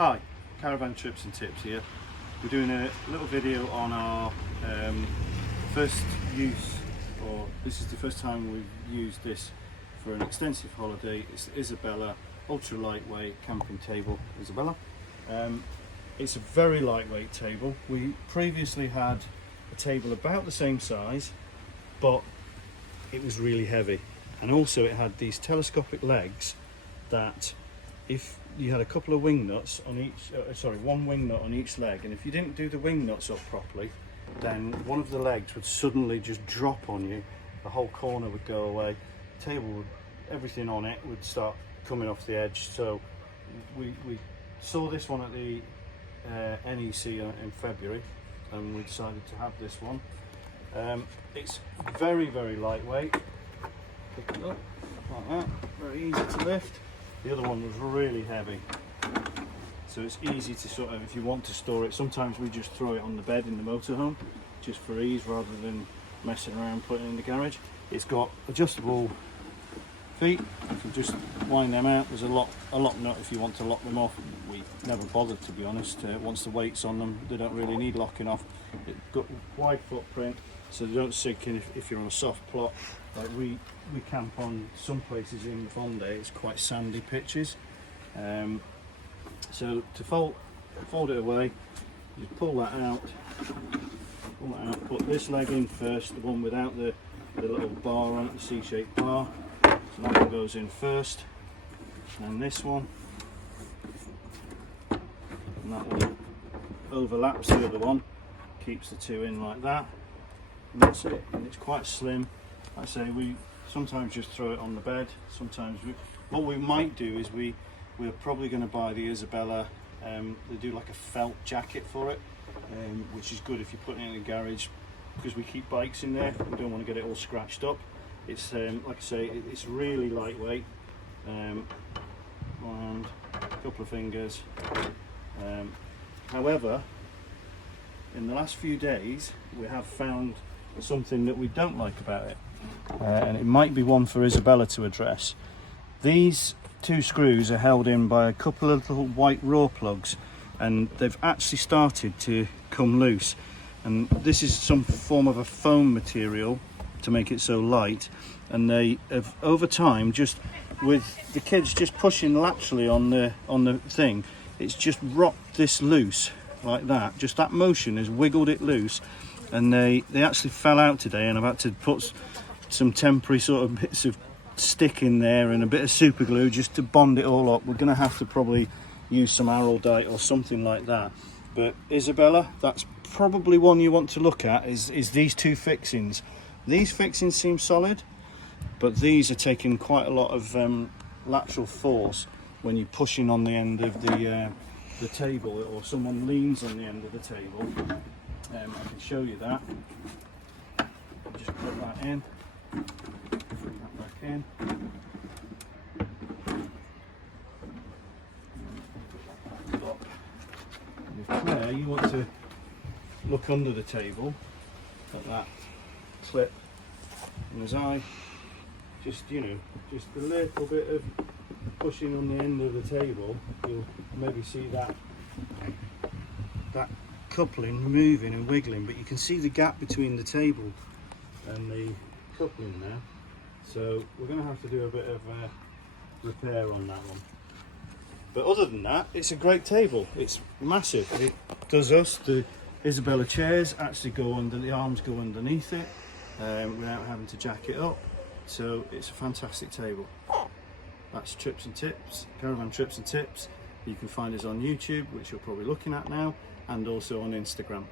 Hi, Caravan Trips and Tips here. We're doing a little video on our first use, or this is the first time we've used this for an extensive holiday. It's the Isabella ultra lightweight camping table, Isabella. It's a very lightweight table. We previously had a table about the same size, but it was really heavy, and also it had these telescopic legs that if you had a couple of wing nuts on each, one wing nut on each leg, and if you didn't do the wing nuts up properly, then one of the legs would suddenly just drop on you. The whole corner would go away. The table would, everything on it would start coming off the edge. So we saw this one at the NEC in February, and we decided to have this one. It's very lightweight. Pick it up like that, very easy to lift. The other one was really heavy, so it's easy to sort of, if you want to store it, sometimes we just throw it on the bed in the motorhome just for ease rather than messing around putting it in the garage. It's got adjustable feet, you can just wind them out. There's a lock nut if you want to lock them off. We never bothered, to be honest. Once the weight's on them, they don't really need locking off. It's got a wide footprint, so they don't sink in if you're on a soft plot. Like we camp on some places in Fonde, it's quite sandy pitches. So to fold it away, you pull that out, put this leg in first, the one without the little bar on it, the C-shaped bar. So that one goes in first, and this one, and that one overlaps the other one, keeps the two in like that, and that's it. And it's quite slim. Like I say, we sometimes just throw it on the bed. Sometimes what we might do is we're probably going to buy the Isabella. They do like a felt jacket for it, which is good if you're putting it in a garage, because we keep bikes in there. We don't want to get it all scratched up. It's like I say, it's really lightweight. And a couple of fingers. However, in the last few days, we have found something that we don't like about it. And it might be one for Isabella to address. These two screws are held in by a couple of little white raw plugs, and they've actually started to come loose. And this is some form of a foam material to make it so light, and they have over time, just with the kids just pushing laterally on the thing, it's just rocked this loose like that. Just that motion has wiggled it loose, and they actually fell out today, and I've had to put some temporary sort of bits of stick in there and a bit of super glue just to bond it all up. We're going to have to probably use some Araldite or something like that. But Isabella, that's probably one you want to look at, is these two fixings. These fixings seem solid, but these are taking quite a lot of lateral force when you're pushing on the end of the table, or someone leans on the end of the table. I can show you that. Just put that in. Bring that back in. With Claire, you want to look under the table at that clip, and as I just a little bit of pushing on the end of the table, you'll maybe see that coupling moving and wiggling, but you can see the gap between the table and the coupling now. So we're going to have to do a bit of repair on that one. But other than that, it's a great table. It's massive. It does the Isabella chairs actually go under, the arms go underneath it without having to jack it up. So it's a fantastic table. That's Trips and Tips, Caravan Trips and Tips. You can find us on YouTube, which you're probably looking at now, and also on Instagram.